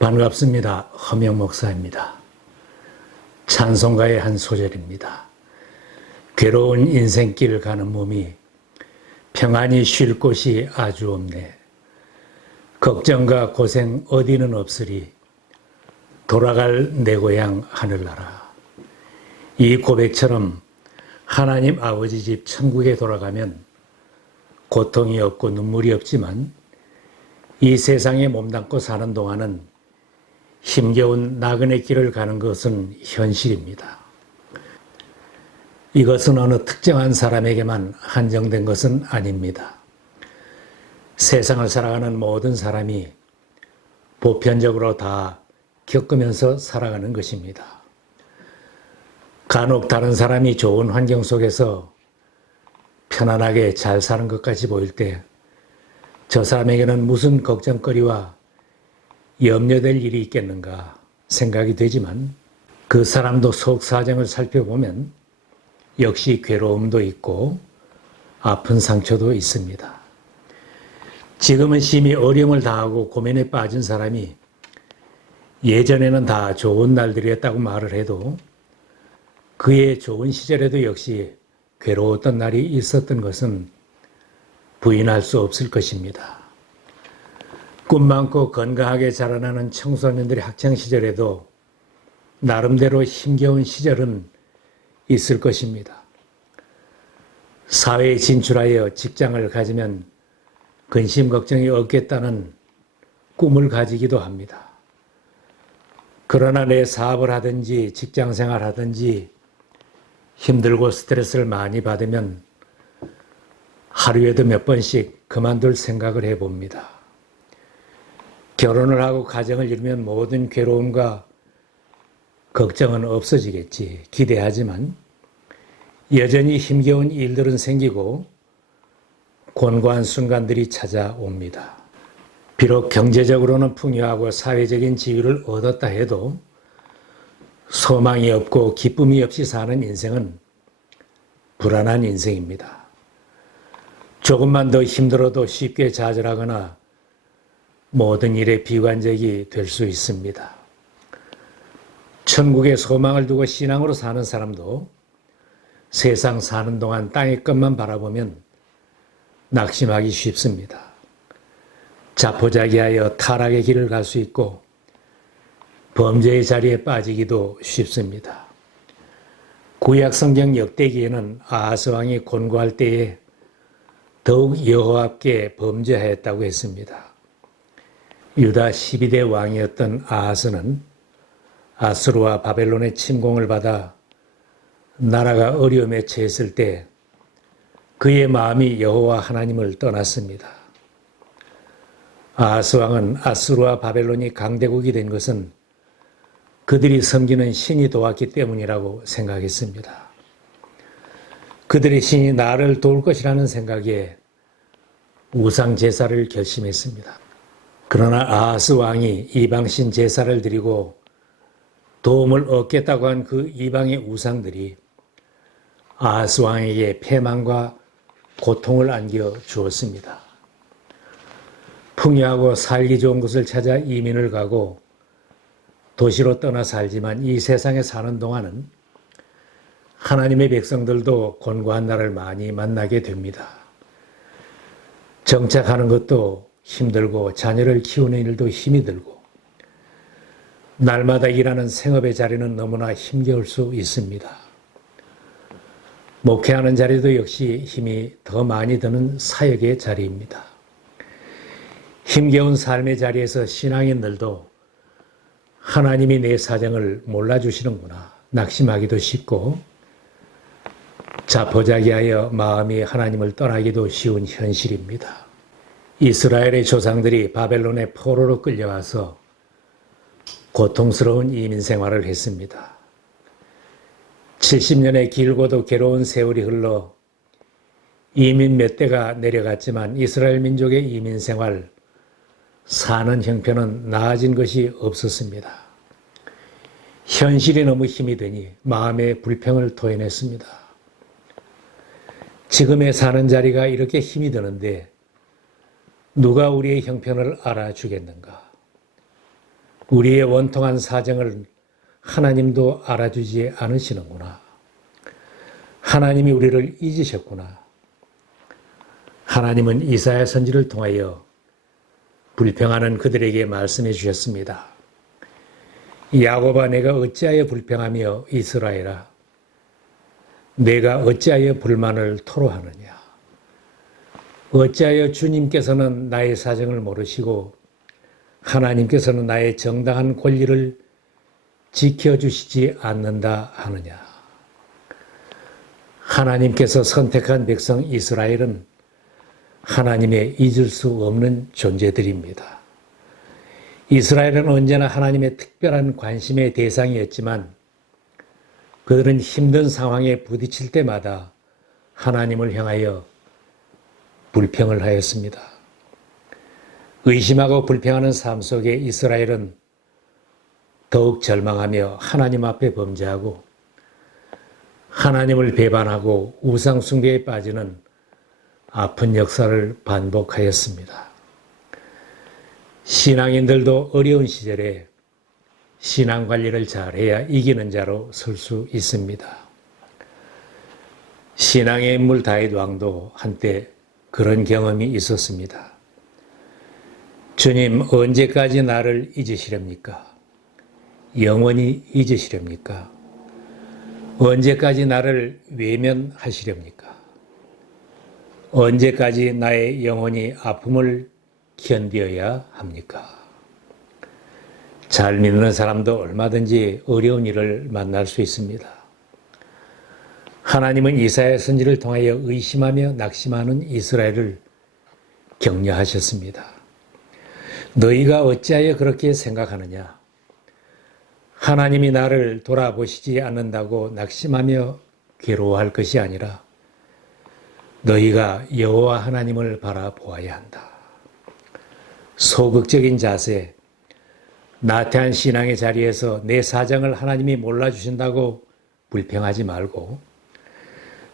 반갑습니다. 허명 목사입니다. 찬송가의 한 소절입니다. 괴로운 인생길 가는 몸이 평안히 쉴 곳이 아주 없네. 걱정과 고생 어디는 없으리 돌아갈 내 고향 하늘나라. 이 고백처럼 하나님 아버지 집 천국에 돌아가면 고통이 없고 눈물이 없지만 이 세상에 몸담고 사는 동안은 힘겨운 나그네 길을 가는 것은 현실입니다. 이것은 어느 특정한 사람에게만 한정된 것은 아닙니다. 세상을 살아가는 모든 사람이 보편적으로 다 겪으면서 살아가는 것입니다. 간혹 다른 사람이 좋은 환경 속에서 편안하게 잘 사는 것 같이 보일 때 저 사람에게는 무슨 걱정거리와 염려될 일이 있겠는가 생각이 되지만 그 사람도 속 사정을 살펴보면 역시 괴로움도 있고 아픈 상처도 있습니다. 지금은 심히 어려움을 당하고 고민에 빠진 사람이 예전에는 다 좋은 날들이었다고 말을 해도 그의 좋은 시절에도 역시 괴로웠던 날이 있었던 것은 부인할 수 없을 것입니다. 꿈 많고 건강하게 자라나는 청소년들의 학창시절에도 나름대로 힘겨운 시절은 있을 것입니다. 사회에 진출하여 직장을 가지면 근심 걱정이 없겠다는 꿈을 가지기도 합니다. 그러나 내 사업을 하든지 직장생활 하든지 힘들고 스트레스를 많이 받으면 하루에도 몇 번씩 그만둘 생각을 해봅니다. 결혼을 하고 가정을 이루면 모든 괴로움과 걱정은 없어지겠지 기대하지만 여전히 힘겨운 일들은 생기고 곤고한 순간들이 찾아옵니다. 비록 경제적으로는 풍요하고 사회적인 지위를 얻었다 해도 소망이 없고 기쁨이 없이 사는 인생은 불안한 인생입니다. 조금만 더 힘들어도 쉽게 좌절하거나 모든 일에 비관적이 될 수 있습니다. 천국에 소망을 두고 신앙으로 사는 사람도 세상 사는 동안 땅의 것만 바라보면 낙심하기 쉽습니다. 자포자기하여 타락의 길을 갈 수 있고 범죄의 자리에 빠지기도 쉽습니다. 구약 성경 역대기에는 아하스 왕이 곤고할 때에 더욱 여호와께 범죄하였다고 했습니다. 유다 12대 왕이었던 아하스는 아수르와 바벨론의 침공을 받아 나라가 어려움에 처했을 때 그의 마음이 여호와 하나님을 떠났습니다. 아하스 왕은 아수르와 바벨론이 강대국이 된 것은 그들이 섬기는 신이 도왔기 때문이라고 생각했습니다. 그들의 신이 나를 도울 것이라는 생각에 우상 제사를 결심했습니다. 그러나 아하스 왕이 이방신 제사를 드리고 도움을 얻겠다고 한 그 이방의 우상들이 아하스 왕에게 패망과 고통을 안겨 주었습니다. 풍요하고 살기 좋은 곳을 찾아 이민을 가고 도시로 떠나 살지만 이 세상에 사는 동안은 하나님의 백성들도 곤고한 날을 많이 만나게 됩니다. 정착하는 것도 힘들고 자녀를 키우는 일도 힘이 들고 날마다 일하는 생업의 자리는 너무나 힘겨울 수 있습니다. 목회하는 자리도 역시 힘이 더 많이 드는 사역의 자리입니다. 힘겨운 삶의 자리에서 신앙인들도 하나님이 내 사정을 몰라주시는구나 낙심하기도 쉽고 자포자기하여 마음이 하나님을 떠나기도 쉬운 현실입니다. 이스라엘의 조상들이 바벨론의 포로로 끌려와서 고통스러운 이민 생활을 했습니다. 70년의 길고도 괴로운 세월이 흘러 이민 몇 대가 내려갔지만 이스라엘 민족의 이민 생활, 사는 형편은 나아진 것이 없었습니다. 현실이 너무 힘이 드니 마음의 불평을 토해냈습니다. 지금의 사는 자리가 이렇게 힘이 드는데 누가 우리의 형편을 알아주겠는가? 우리의 원통한 사정을 하나님도 알아주지 않으시는구나. 하나님이 우리를 잊으셨구나. 하나님은 이사야 선지를 통하여 불평하는 그들에게 말씀해 주셨습니다. 야곱아, 내가 어찌하여 불평하며 이스라엘아, 내가 어찌하여 불만을 토로하느냐. 어찌하여 주님께서는 나의 사정을 모르시고 하나님께서는 나의 정당한 권리를 지켜주시지 않는다 하느냐. 하나님께서 선택한 백성 이스라엘은 하나님의 잊을 수 없는 존재들입니다. 이스라엘은 언제나 하나님의 특별한 관심의 대상이었지만 그들은 힘든 상황에 부딪힐 때마다 하나님을 향하여 불평을 하였습니다. 의심하고 불평하는 삶 속에 이스라엘은 더욱 절망하며 하나님 앞에 범죄하고 하나님을 배반하고 우상 숭배에 빠지는 아픈 역사를 반복하였습니다. 신앙인들도 어려운 시절에 신앙 관리를 잘해야 이기는 자로 설 수 있습니다. 신앙의 인물 다윗 왕도 한때 그런 경험이 있었습니다. 주님, 언제까지 나를 잊으시렵니까? 영원히 잊으시렵니까? 언제까지 나를 외면하시렵니까? 언제까지 나의 영혼이 아픔을 견뎌야 합니까? 잘 믿는 사람도 얼마든지 어려운 일을 만날 수 있습니다. 하나님은 이사야 선지를 통하여 의심하며 낙심하는 이스라엘을 격려하셨습니다. 너희가 어찌하여 그렇게 생각하느냐? 하나님이 나를 돌아보시지 않는다고 낙심하며 괴로워할 것이 아니라 너희가 여호와 하나님을 바라보아야 한다. 소극적인 자세, 나태한 신앙의 자리에서 내 사정을 하나님이 몰라주신다고 불평하지 말고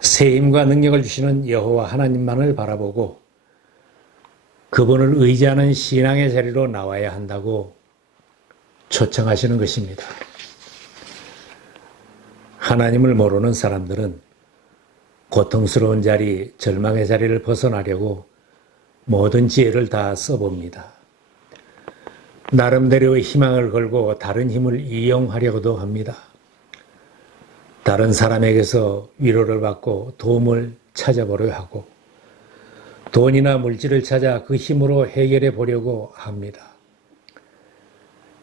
새 힘과 능력을 주시는 여호와 하나님만을 바라보고 그분을 의지하는 신앙의 자리로 나와야 한다고 초청하시는 것입니다. 하나님을 모르는 사람들은 고통스러운 자리, 절망의 자리를 벗어나려고 모든 지혜를 다 써봅니다. 나름대로의 희망을 걸고 다른 힘을 이용하려고도 합니다. 다른 사람에게서 위로를 받고 도움을 찾아보려 하고 돈이나 물질을 찾아 그 힘으로 해결해 보려고 합니다.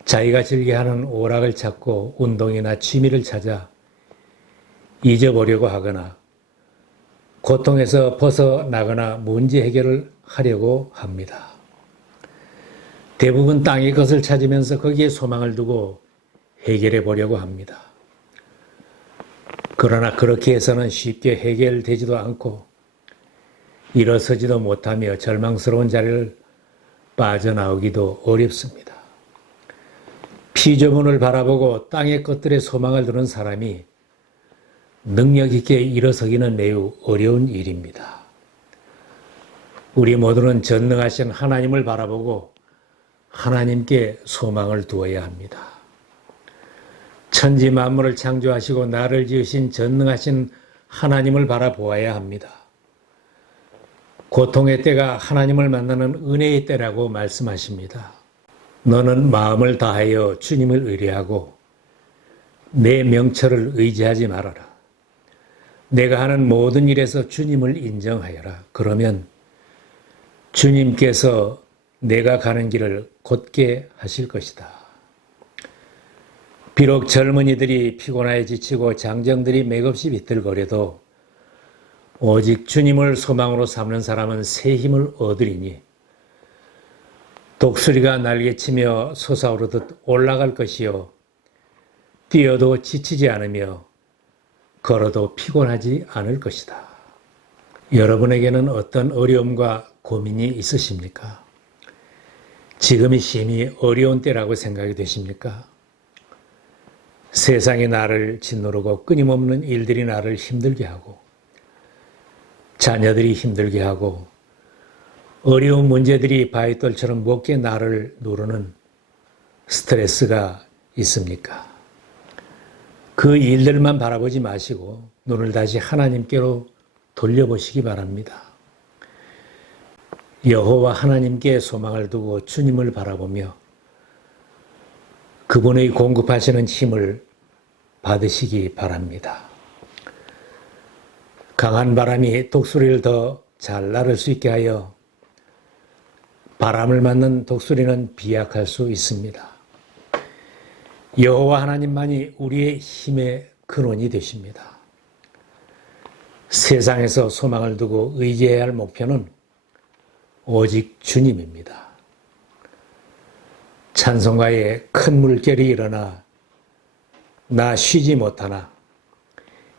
자기가 즐겨하는 오락을 찾고 운동이나 취미를 찾아 잊어보려고 하거나 고통에서 벗어나거나 문제 해결을 하려고 합니다. 대부분 땅의 것을 찾으면서 거기에 소망을 두고 해결해 보려고 합니다. 그러나 그렇게 해서는 쉽게 해결되지도 않고 일어서지도 못하며 절망스러운 자리를 빠져나오기도 어렵습니다. 피조물을 바라보고 땅의 것들에 소망을 두는 사람이 능력 있게 일어서기는 매우 어려운 일입니다. 우리 모두는 전능하신 하나님을 바라보고 하나님께 소망을 두어야 합니다. 천지 만물을 창조하시고 나를 지으신 전능하신 하나님을 바라보아야 합니다. 고통의 때가 하나님을 만나는 은혜의 때라고 말씀하십니다. 너는 마음을 다하여 주님을 의뢰하고 내 명철을 의지하지 말아라. 내가 하는 모든 일에서 주님을 인정하여라. 그러면 주님께서 내가 가는 길을 곧게 하실 것이다. 비록 젊은이들이 피곤하여 지치고 장정들이 맥없이 비틀거려도 오직 주님을 소망으로 삼는 사람은 새 힘을 얻으리니 독수리가 날개치며 솟아오르듯 올라갈 것이요 뛰어도 지치지 않으며 걸어도 피곤하지 않을 것이다. 여러분에게는 어떤 어려움과 고민이 있으십니까? 지금이 심히 어려운 때라고 생각이 되십니까? 세상이 나를 짓누르고 끊임없는 일들이 나를 힘들게 하고 자녀들이 힘들게 하고 어려운 문제들이 바위돌처럼 무겁게 나를 누르는 스트레스가 있습니까? 그 일들만 바라보지 마시고 눈을 다시 하나님께로 돌려보시기 바랍니다. 여호와 하나님께 소망을 두고 주님을 바라보며 그분의 공급하시는 힘을 받으시기 바랍니다. 강한 바람이 독수리를 더 잘 나를 수 있게 하여 바람을 맞는 독수리는 비약할 수 있습니다. 여호와 하나님만이 우리의 힘의 근원이 되십니다. 세상에서 소망을 두고 의지해야 할 목표는 오직 주님입니다. 찬송가에 큰 물결이 일어나 나 쉬지 못하나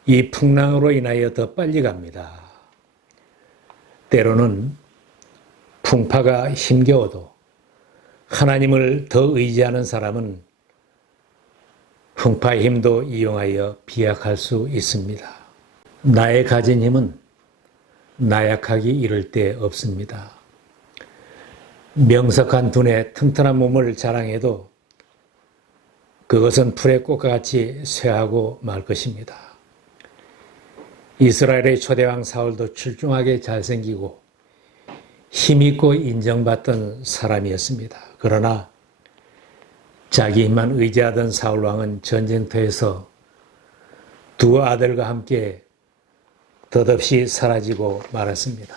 이 풍랑으로 인하여 더 빨리 갑니다. 때로는 풍파가 힘겨워도 하나님을 더 의지하는 사람은 풍파의 힘도 이용하여 비약할 수 있습니다. 나의 가진 힘은 나약하기 이를 데 없습니다. 명석한 두뇌, 튼튼한 몸을 자랑해도 그것은 풀의 꽃과 같이 쇠하고 말 것입니다. 이스라엘의 초대왕 사울도 출중하게 잘생기고 힘있고 인정받던 사람이었습니다. 그러나 자기 힘만 의지하던 사울왕은 전쟁터에서 두 아들과 함께 덧없이 사라지고 말았습니다.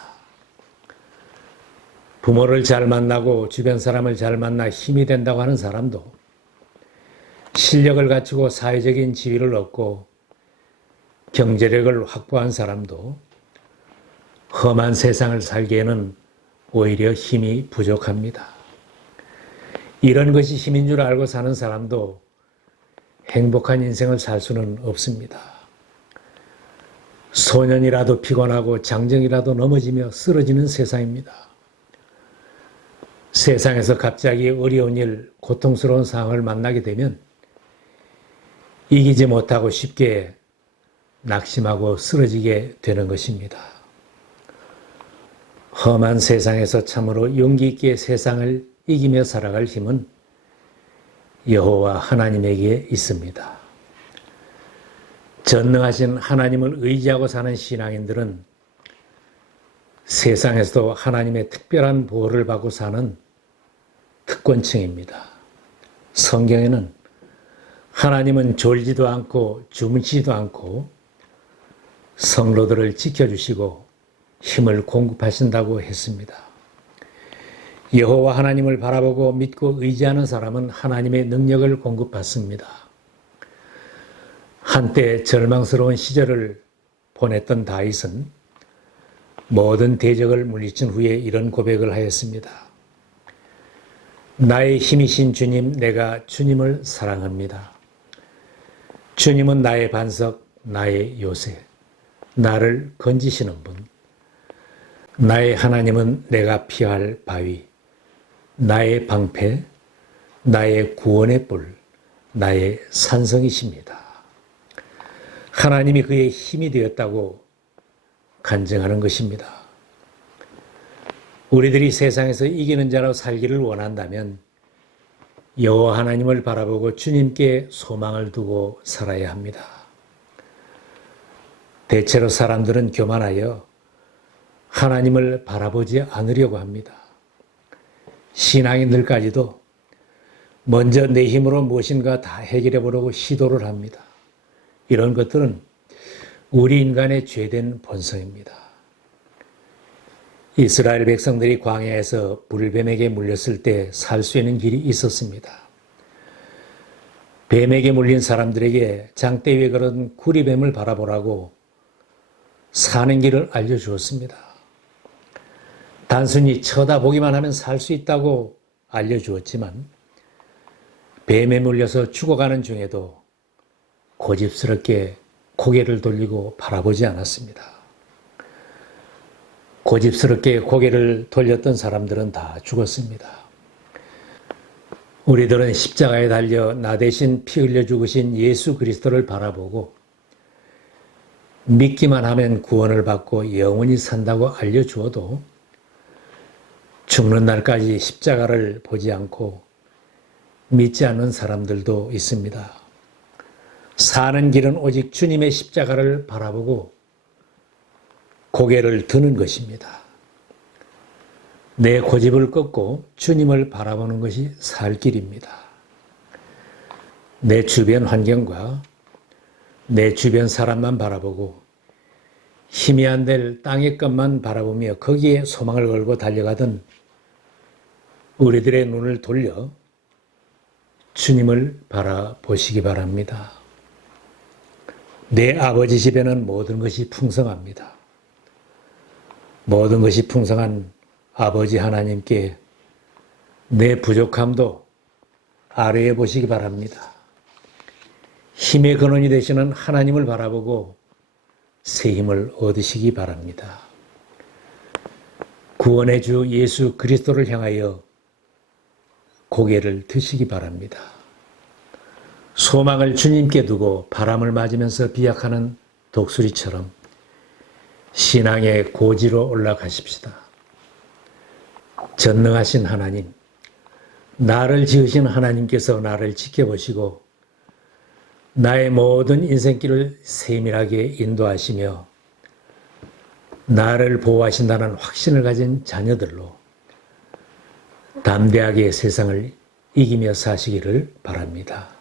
부모를 잘 만나고 주변 사람을 잘 만나 힘이 된다고 하는 사람도 실력을 갖추고 사회적인 지위를 얻고 경제력을 확보한 사람도 험한 세상을 살기에는 오히려 힘이 부족합니다. 이런 것이 힘인 줄 알고 사는 사람도 행복한 인생을 살 수는 없습니다. 소년이라도 피곤하고 장정이라도 넘어지며 쓰러지는 세상입니다. 세상에서 갑자기 어려운 일, 고통스러운 상황을 만나게 되면 이기지 못하고 쉽게 낙심하고 쓰러지게 되는 것입니다. 험한 세상에서 참으로 용기 있게 세상을 이기며 살아갈 힘은 여호와 하나님에게 있습니다. 전능하신 하나님을 의지하고 사는 신앙인들은 세상에서도 하나님의 특별한 보호를 받고 사는 특권층입니다. 성경에는 하나님은 졸지도 않고 주무시지도 않고 성로들을 지켜주시고 힘을 공급하신다고 했습니다. 여호와 하나님을 바라보고 믿고 의지하는 사람은 하나님의 능력을 공급받습니다. 한때 절망스러운 시절을 보냈던 다윗은 모든 대적을 물리친 후에 이런 고백을 하였습니다. 나의 힘이신 주님, 내가 주님을 사랑합니다. 주님은 나의 반석, 나의 요새, 나를 건지시는 분. 나의 하나님은 내가 피할 바위, 나의 방패, 나의 구원의 뿔, 나의 산성이십니다. 하나님이 그의 힘이 되었다고 간증하는 것입니다. 우리들이 세상에서 이기는 자로 살기를 원한다면 여호와 하나님을 바라보고 주님께 소망을 두고 살아야 합니다. 대체로 사람들은 교만하여 하나님을 바라보지 않으려고 합니다. 신앙인들까지도 먼저 내 힘으로 무엇인가 다 해결해 보려고 시도를 합니다. 이런 것들은 우리 인간의 죄된 본성입니다. 이스라엘 백성들이 광야에서 불뱀에게 물렸을 때 살 수 있는 길이 있었습니다. 뱀에게 물린 사람들에게 장대 위에 걸은 구리뱀을 바라보라고 사는 길을 알려주었습니다. 단순히 쳐다보기만 하면 살 수 있다고 알려주었지만 뱀에 물려서 죽어가는 중에도 고집스럽게 고개를 돌리고 바라보지 않았습니다. 고집스럽게 고개를 돌렸던 사람들은 다 죽었습니다. 우리들은 십자가에 달려 나 대신 피 흘려 죽으신 예수 그리스도를 바라보고 믿기만 하면 구원을 받고 영원히 산다고 알려주어도 죽는 날까지 십자가를 보지 않고 믿지 않는 사람들도 있습니다. 사는 길은 오직 주님의 십자가를 바라보고 고개를 드는 것입니다. 내 고집을 꺾고 주님을 바라보는 것이 살 길입니다. 내 주변 환경과 내 주변 사람만 바라보고 힘이 안 될 땅의 것만 바라보며 거기에 소망을 걸고 달려가던 우리들의 눈을 돌려 주님을 바라보시기 바랍니다. 내 아버지 집에는 모든 것이 풍성합니다. 모든 것이 풍성한 아버지 하나님께 내 부족함도 아뢰어 보시기 바랍니다. 힘의 근원이 되시는 하나님을 바라보고 새 힘을 얻으시기 바랍니다. 구원의 주 예수 그리스도를 향하여 고개를 드시기 바랍니다. 소망을 주님께 두고 바람을 맞으면서 비약하는 독수리처럼 신앙의 고지로 올라가십시다. 전능하신 하나님, 나를 지으신 하나님께서 나를 지켜보시고 나의 모든 인생길을 세밀하게 인도하시며 나를 보호하신다는 확신을 가진 자녀들로 담대하게 세상을 이기며 사시기를 바랍니다.